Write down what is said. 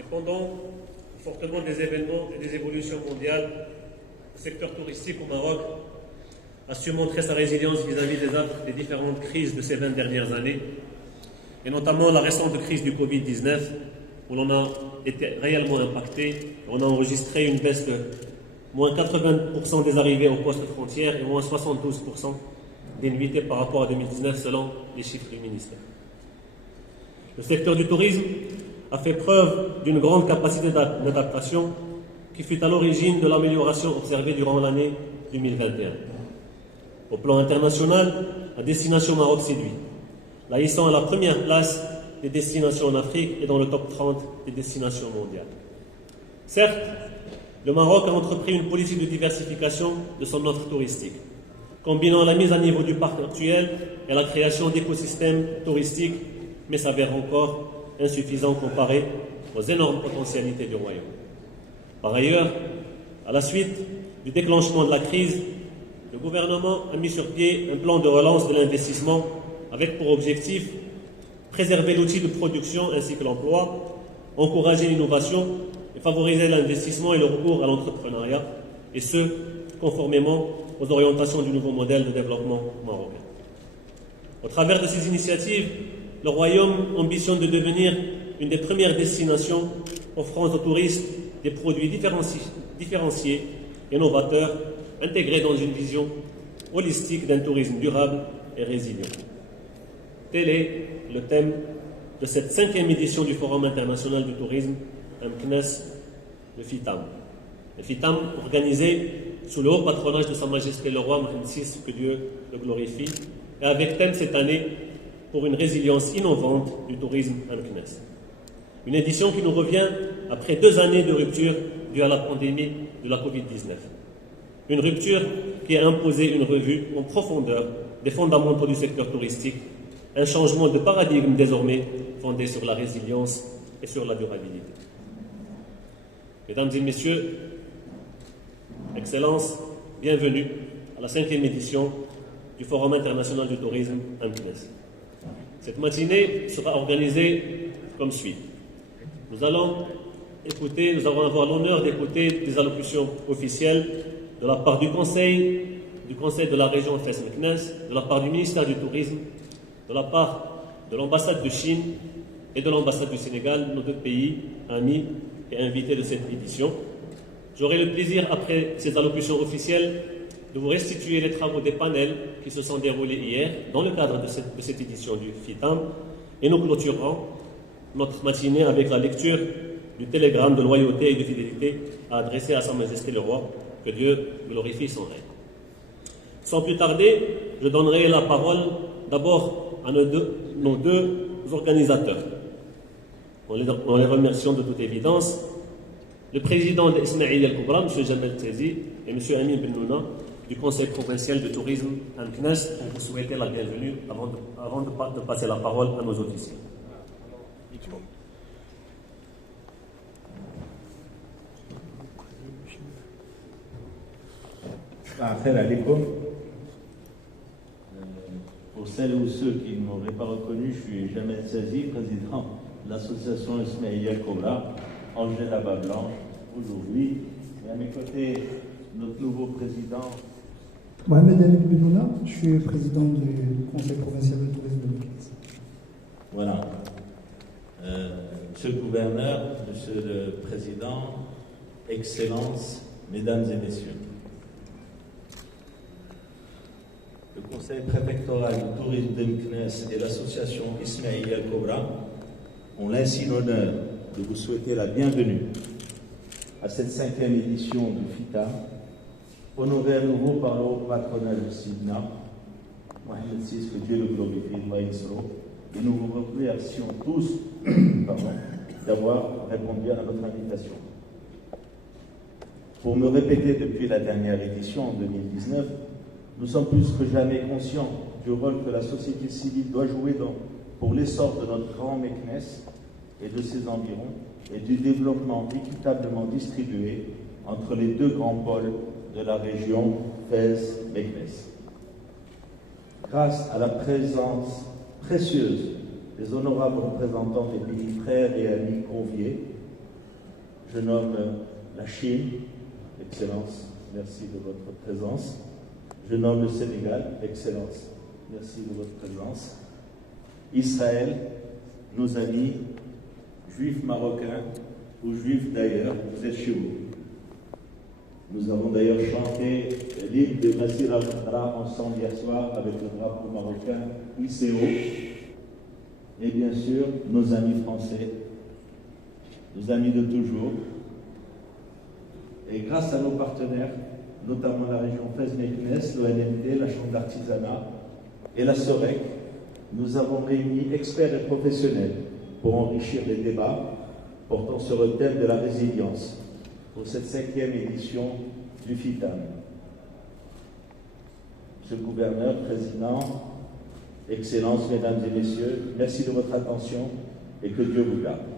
Dépendant fortement des événements et des évolutions mondiales, le secteur touristique au Maroc a su montrer sa résilience vis-à-vis des affres des différentes crises de ces 20 dernières années, et notamment la récente crise du Covid-19, où l'on a été réellement impacté. On a enregistré une baisse de moins 80% des arrivées aux postes frontières et moins 72% des nuitées par rapport à 2019 selon les chiffres du ministère. Le secteur du tourisme a fait preuve d'une grande capacité d'adaptation qui fut à l'origine de l'amélioration observée durant l'année 2021. Au plan international, la destination Maroc séduit, la hissant à la première place des destinations en Afrique et dans le top 30 des destinations mondiales. Certes, le Maroc a entrepris une politique de diversification de son offre touristique, combinant la mise à niveau du parc actuel et la création d'écosystèmes touristiques, mais s'avère encore insuffisant comparé aux énormes potentialités du royaume. Par ailleurs, à la suite du déclenchement de la crise, le gouvernement a mis sur pied un plan de relance de l'investissement avec pour objectif préserver l'outil de production ainsi que l'emploi, encourager l'innovation et favoriser l'investissement et le recours à l'entrepreneuriat, et ce, conformément aux orientations du nouveau modèle de développement marocain. Au travers de ces initiatives, le Royaume ambitionne de devenir une des premières destinations offrant aux touristes des produits différenciés et novateurs, intégrés dans une vision holistique d'un tourisme durable et résilient. Tel est le thème de cette 5e édition du Forum international du tourisme, MKNES, le FITAM. Le FITAM, organisé sous le haut patronage de Sa Majesté le Roi Mohamed VI, que Dieu le glorifie, et avec thème cette année pour une résilience innovante du tourisme MKNES. Une édition qui nous revient après 2 années de rupture due à la pandémie de la Covid-19. Une rupture qui a imposé une revue en profondeur des fondamentaux du secteur touristique, un changement de paradigme désormais fondé sur la résilience et sur la durabilité. Mesdames et messieurs, Excellences, bienvenue à la 5e édition du Forum international du tourisme MKNES. Cette matinée sera organisée comme suit. Nous allons avoir l'honneur d'écouter des allocutions officielles de la part du Conseil de la région Fès-Meknès, de la part du ministère du Tourisme, de la part de l'ambassade de Chine et de l'ambassade du Sénégal, nos 2 pays amis et invités de cette édition. J'aurai le plaisir, après ces allocutions officielles, de vous restituer les travaux des panels qui se sont déroulés hier dans le cadre de cette édition du FITAM, et nous clôturerons notre matinée avec la lecture du télégramme de loyauté et de fidélité adressé à Sa Majesté le Roi, que Dieu glorifie son règne. Sans plus tarder, je donnerai la parole d'abord à nos deux organisateurs. En les remerciant de toute évidence, le président d'Ismaïl El-Koubra, M. Jamal Tezi, et M. Amin Bennouna, du Conseil provincial de tourisme MKNES, pour vous souhaiter la bienvenue avant de passer la parole à nos officiers. Pour celles ou ceux qui ne m'auraient pas reconnu, je suis Jamel Sazi, président de l'association Ismaïl El-Koubra, Angèle Abba Blanche, aujourd'hui. Et à mes côtés, notre nouveau président. Mohamed Amin Bennouna, je suis président du Conseil provincial de tourisme de MKNES. Voilà. Monsieur le gouverneur, monsieur le président, Excellences, mesdames et messieurs. Le Conseil préfectoral du tourisme de MKNES et l'association Ismaïl El-Koubra ont l'ainsi l'honneur de vous souhaiter la bienvenue à cette 5e édition du FITAM, honorée à nouveau par le haut patronage de Sidna, Mohamed VI, que Dieu le glorifie, et nous vous remercions tous d'avoir répondu à notre invitation. Pour me répéter depuis la dernière édition en 2019, nous sommes plus que jamais conscients du rôle que la société civile doit jouer pour l'essor de notre grand MKNES et de ses environs, et du développement équitablement distribué entre les 2 grands pôles de la région Fès-Meknès. Grâce à la présence précieuse des honorables représentants des pays frères et amis conviés, je nomme la Chine, Excellence, merci de votre présence. Je nomme le Sénégal, Excellence, merci de votre présence. Israël, nos amis, juifs marocains ou juifs d'ailleurs, vous êtes chez vous. Nous avons d'ailleurs chanté l'hymne de Nasir al-Khadra ensemble hier soir avec le drapeau marocain hissé haut. Et bien sûr, nos amis français, nos amis de toujours. Et grâce à nos partenaires, notamment la région Fès-Meknès, l'ONMT, la Chambre d'artisanat et la SOREC, nous avons réuni experts et professionnels pour enrichir les débats portant sur le thème de la résilience pour cette 5e édition du FITAM. Monsieur le gouverneur, président, Excellences, mesdames et messieurs, merci de votre attention et que Dieu vous garde.